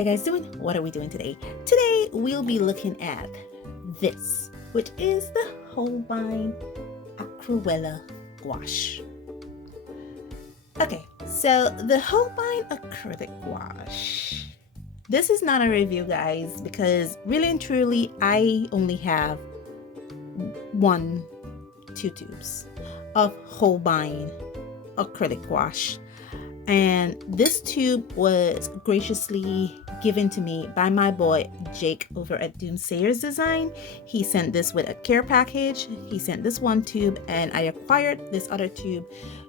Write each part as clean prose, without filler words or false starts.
you guys doing? What are we doing today? Today we'll be looking at this, which is the Holbein Acrylic Gouache. Okay, so the Holbein Acrylic Gouache. This is not a review, guys, because really and truly I only have two tubes of Holbein Acrylic Gouache. And this tube was graciously given to me by my boy Jake over at Doomsayers Design. He sent this with a care package. He sent this one tube and I acquired this other tube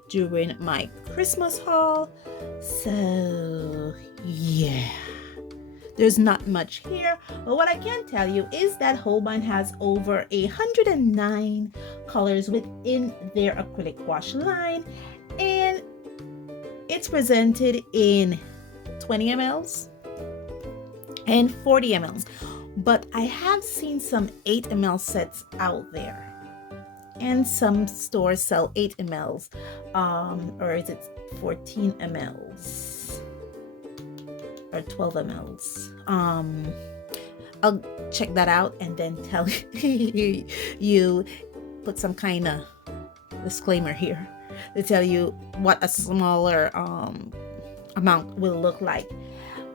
during my Christmas haul. So yeah, there's not much here, but what I can tell you is that Holbein has over 109 colors within their acrylic gouache line, and it's presented in 20 mLs and 40 mLs, but I have seen some 8 ml sets out there, and some stores sell 8 mLs, or is it 14 mLs or 12 mLs? I'll check that out and then tell you, put some kind of disclaimer here to tell you what a smaller amount will look like.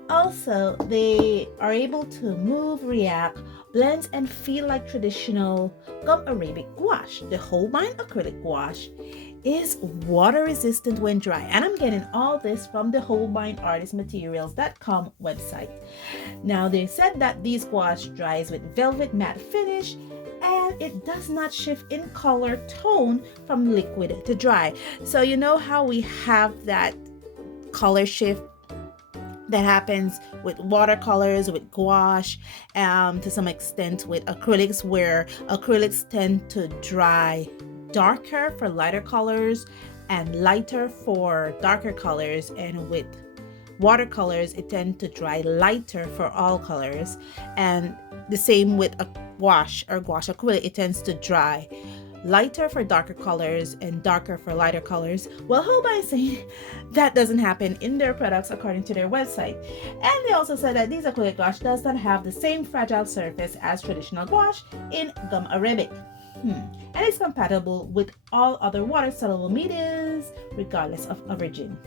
Also, they are able to move, react, blend, and feel like traditional gum Arabic gouache. The Holbein acrylic gouache is water resistant when dry, and I'm getting all this from the HolbeinArtistMaterials.com website. Now, they said that these gouache dries with velvet matte finish, and it does not shift in color tone from liquid to dry. So you know how we have that color shift that happens with watercolors, with gouache, to some extent with acrylics, where acrylics tend to dry darker for lighter colors and lighter for darker colors, and with watercolors it tends to dry lighter for all colors, and the same with a gouache or gouache acrylic, it tends to dry lighter for darker colors and darker for lighter colors. Well, Holbein is saying that doesn't happen in their products according to their website. And they also said that these acrylic gouache does not have the same fragile surface as traditional gouache in gum Arabic. And it's compatible with all other water-soluble medias regardless of origin.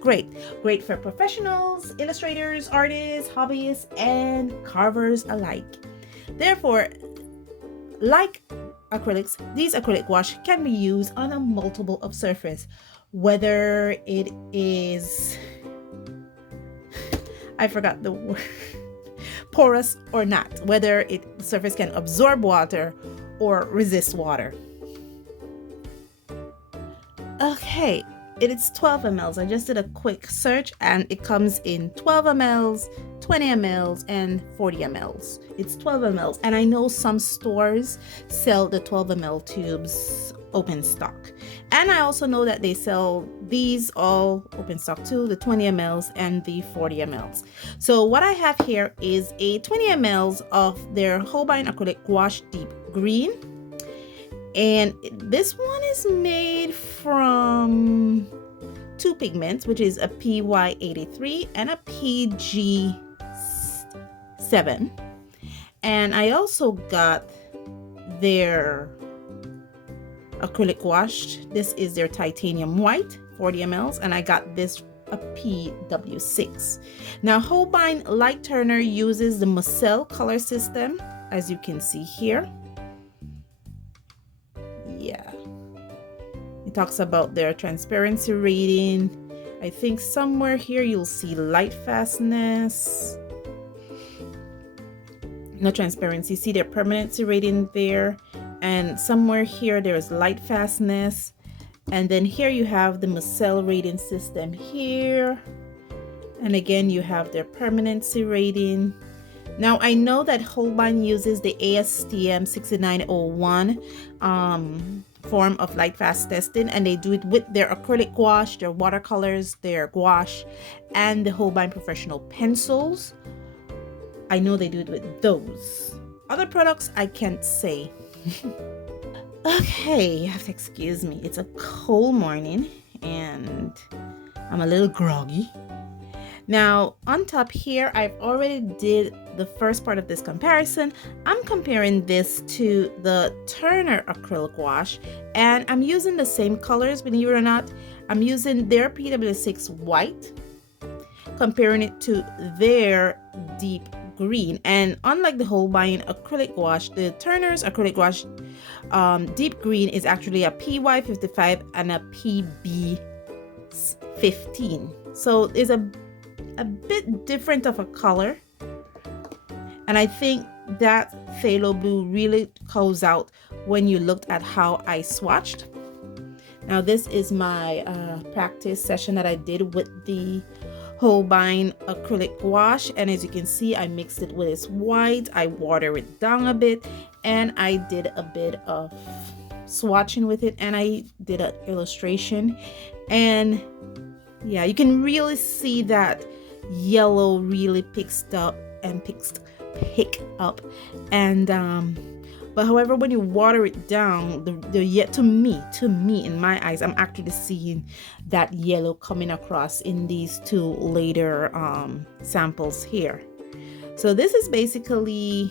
Great for professionals, illustrators, artists, hobbyists, and carvers alike. Therefore, like acrylics, these acrylic gouache can be used on a multiple of surface, whether it is, I forgot the word, porous or not, whether the surface can absorb water or resist water. Okay, it is 12 mLs. I just did a quick search and it comes in 12 mLs, 20 mLs, and 40 mLs. It's 12 mLs, and I know some stores sell the 12 ml tubes open stock. And I also know that they sell these all open stock too, the 20 mLs and the 40 mLs. So what I have here is a 20 mLs of their Holbein Acrylic Gouache Deep Green. And this one is made from two pigments, which is a PY83 and a PG7. And I also got their acrylic gouache. This is their titanium white, 40 mLs, and I got this a PW6. Now, Holbein Light Turner uses the Moselle color system, as you can see here. Yeah, it talks about their transparency rating. I think somewhere here you'll see light fastness. No transparency. See their permanency rating there, and somewhere here there's light fastness, and then here you have the Moselle rating system here, and again you have their permanency rating. Now, I know that Holbein uses the ASTM 6901 form of light fast testing, and they do it with their acrylic gouache, their watercolors, their gouache, and the Holbein professional pencils. I know they do it with those. Other products I can't say. Okay, you have to excuse me. It's a cold morning and I'm a little groggy. Now on top here, I've already did the first part of this comparison. I'm comparing this to the Turner acrylic wash, and I'm using the same colors, believe it or not. I'm using their PW6 white, comparing it to their deep green. And unlike the Holbein acrylic gouache, the Turner's acrylic gouache deep green is actually a PY55 and a PB15. So it's a bit different of a color, and I think that phthalo blue really goes out when you looked at how I swatched. Now this is my practice session that I did with the Holbein acrylic gouache, and as you can see, I mixed it with this white. I water it down a bit, and I did a bit of swatching with it, and I did an illustration. And yeah, you can really see that yellow really picks up, and but however, when you water it down, to me in my eyes, I'm actually seeing that yellow coming across in these two later samples here. So this is basically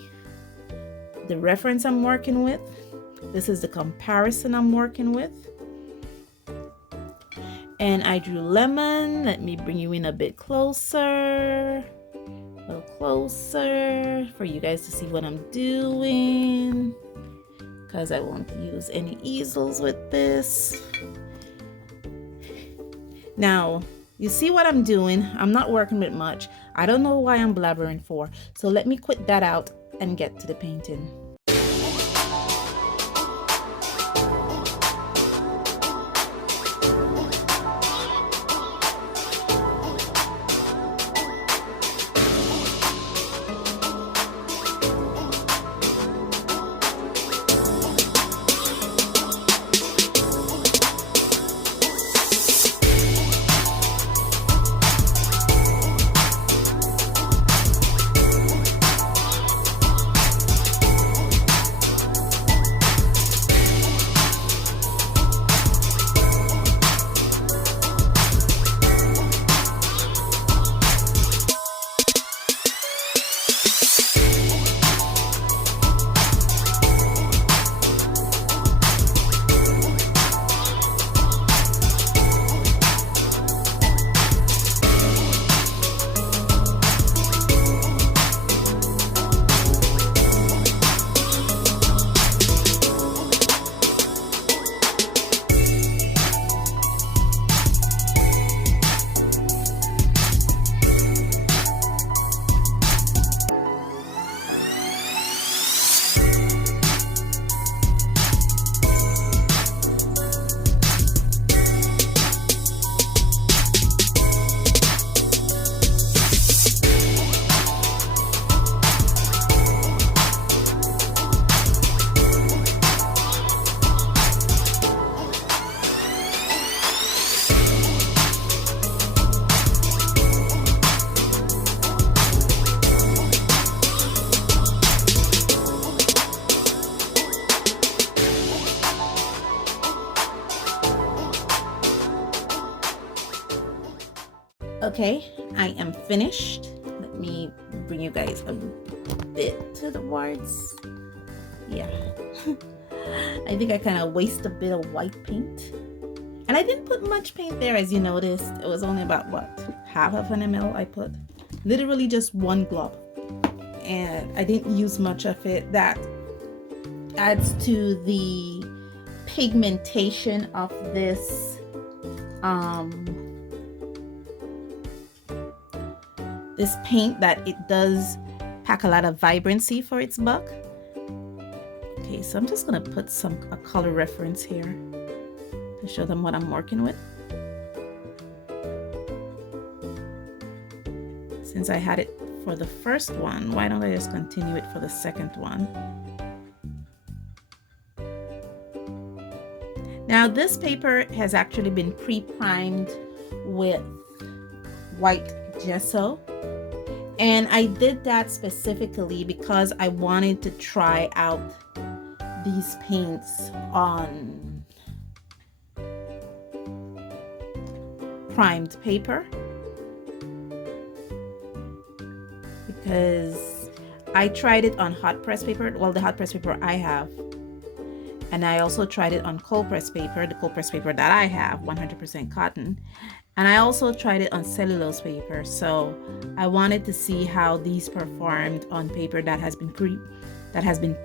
the reference I'm working with. This is the comparison I'm working with. And I drew lemon. Let me bring you in a bit closer. A little closer for you guys to see what I'm doing, because I won't use any easels with this. Now, you see what I'm doing. I'm not working with much. I don't know why I'm blabbering for. So let me quit that out and get to the painting. Okay, I am finished. Let me bring you guys a bit to the words. Yeah. I think I kind of waste a bit of white paint. And I didn't put much paint there, as you noticed. It was only about, what, half of an ml I put. Literally just one glob. And I didn't use much of it. That adds to the pigmentation of this this paint, that it does pack a lot of vibrancy for its buck. Okay, so I'm just gonna put a color reference here to show them what I'm working with. Since I had it for the first one, why don't I just continue it for the second one? Now this paper has actually been pre-primed with white gesso, and I did that specifically because I wanted to try out these paints on primed paper. because I tried it on hot press paper. Well, the hot press paper I have. And I also tried it on cold press paper, the cold press paper that I have, 100% cotton. And I also tried it on cellulose paper. So I wanted to see how these performed on paper that has been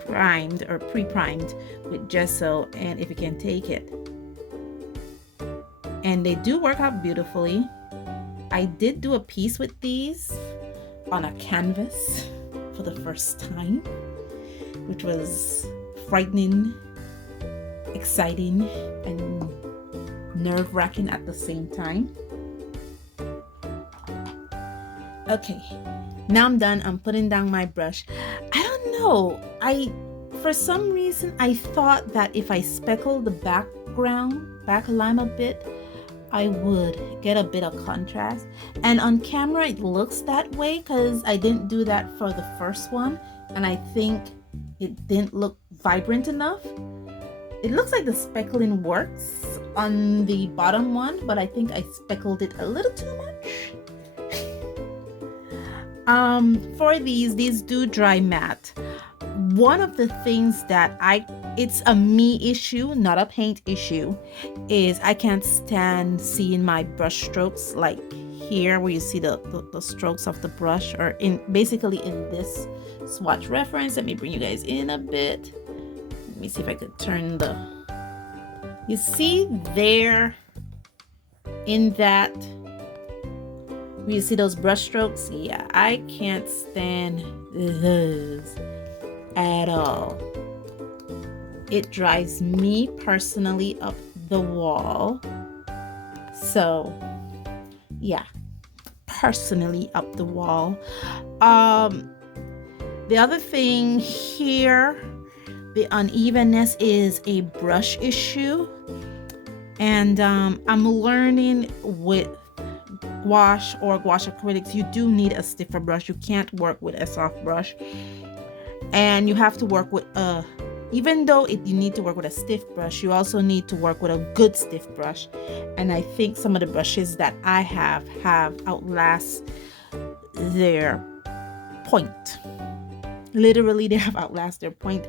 primed or pre-primed with gesso, and if it can take it. And they do work out beautifully. I did do a piece with these on a canvas for the first time, which was frightening, exciting, and nerve-wracking at the same time. Okay, now I'm done. I'm putting down my brush. I don't know, for some reason I thought that if I speckled the backline a bit, I would get a bit of contrast, and on camera it looks that way because I didn't do that for the first one, and I think it didn't look vibrant enough. It looks like the speckling works on the bottom one, but I think I speckled it a little too much. For these do dry matte. One of the things that it's a me issue, not a paint issue, is I can't stand seeing my brush strokes like here where you see the strokes of the brush, or basically in this swatch reference. Let me bring you guys in a bit. Let me see if I could turn you see there in that, you see those brush strokes? Yeah, I can't stand those at all. It drives me personally up the wall. So yeah, personally up the wall. The other thing here, the unevenness is a brush issue, and I'm learning with gouache or gouache acrylics, you do need a stiffer brush. You can't work with a soft brush, and you have to work with even though you need to work with a stiff brush, you also need to work with a good stiff brush. And I think some of the brushes that I have outlast their point. Literally, they have outlast their point,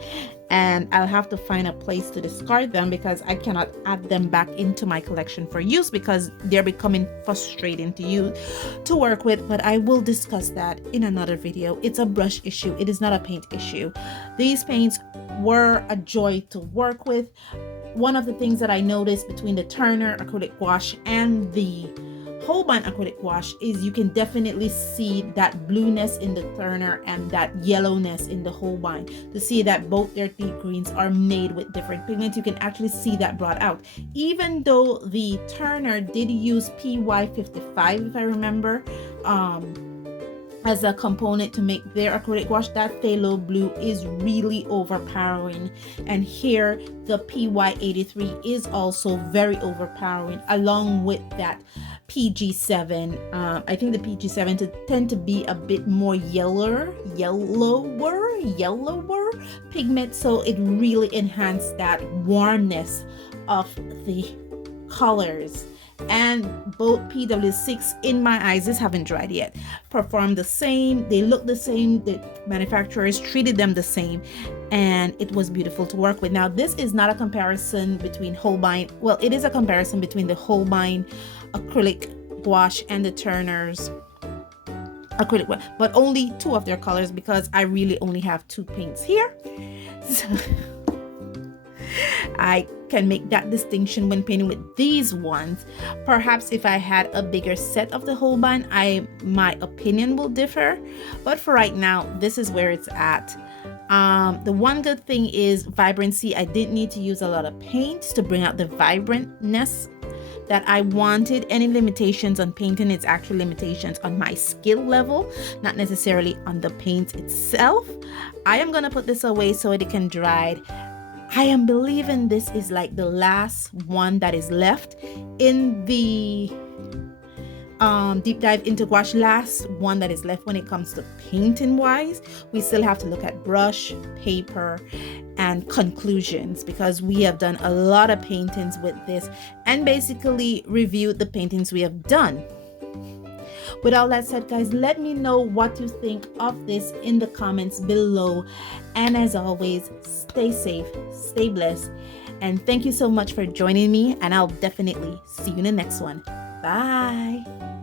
and I'll have to find a place to discard them because I cannot add them back into my collection for use because they're becoming frustrating to work with. But I will discuss that in another video. It's a brush issue. It is not a paint issue. These paints were a joy to work with. One of the things that I noticed between the Turner acrylic gouache and the Holbein acrylic gouache is you can definitely see that blueness in the Turner and that yellowness in the Holbein. To see that both their deep greens are made with different pigments, you can actually see that brought out. Even though the Turner did use PY55, if I remember, as a component to make their acrylic gouache, that phthalo blue is really overpowering. And here the PY83 is also very overpowering, along with that PG7. I think the PG7 tend to be a bit more yellower pigment, so it really enhanced that warmness of the colors. And both PW6, in my eyes, this haven't dried yet, performed the same. They look the same. The manufacturers treated them the same, and it was beautiful to work with. Now, this is not a comparison between Holbein. Well, it is a comparison between the Holbein acrylic gouache and the Turner's acrylic gouache, but only two of their colors because I really only have two paints here. So I can make that distinction when painting with these ones. Perhaps if I had a bigger set of the Holbein, my opinion will differ, but for right now, this is where it's at. The one good thing is vibrancy. I didn't need to use a lot of paint to bring out the vibrantness that I wanted. Any limitations on painting, it's actually limitations on my skill level, not necessarily on the paint itself. I am gonna put this away so it can dry. I am believing this is like the last one that is left in the deep dive into gouache, last one that is left when it comes to painting wise. We still have to look at brush, paper, and conclusions because we have done a lot of paintings with this and basically reviewed the paintings we have done. With all that said, guys, let me know what you think of this in the comments below. And as always, stay safe, stay blessed, and thank you so much for joining me, and I'll definitely see you in the next one. Bye.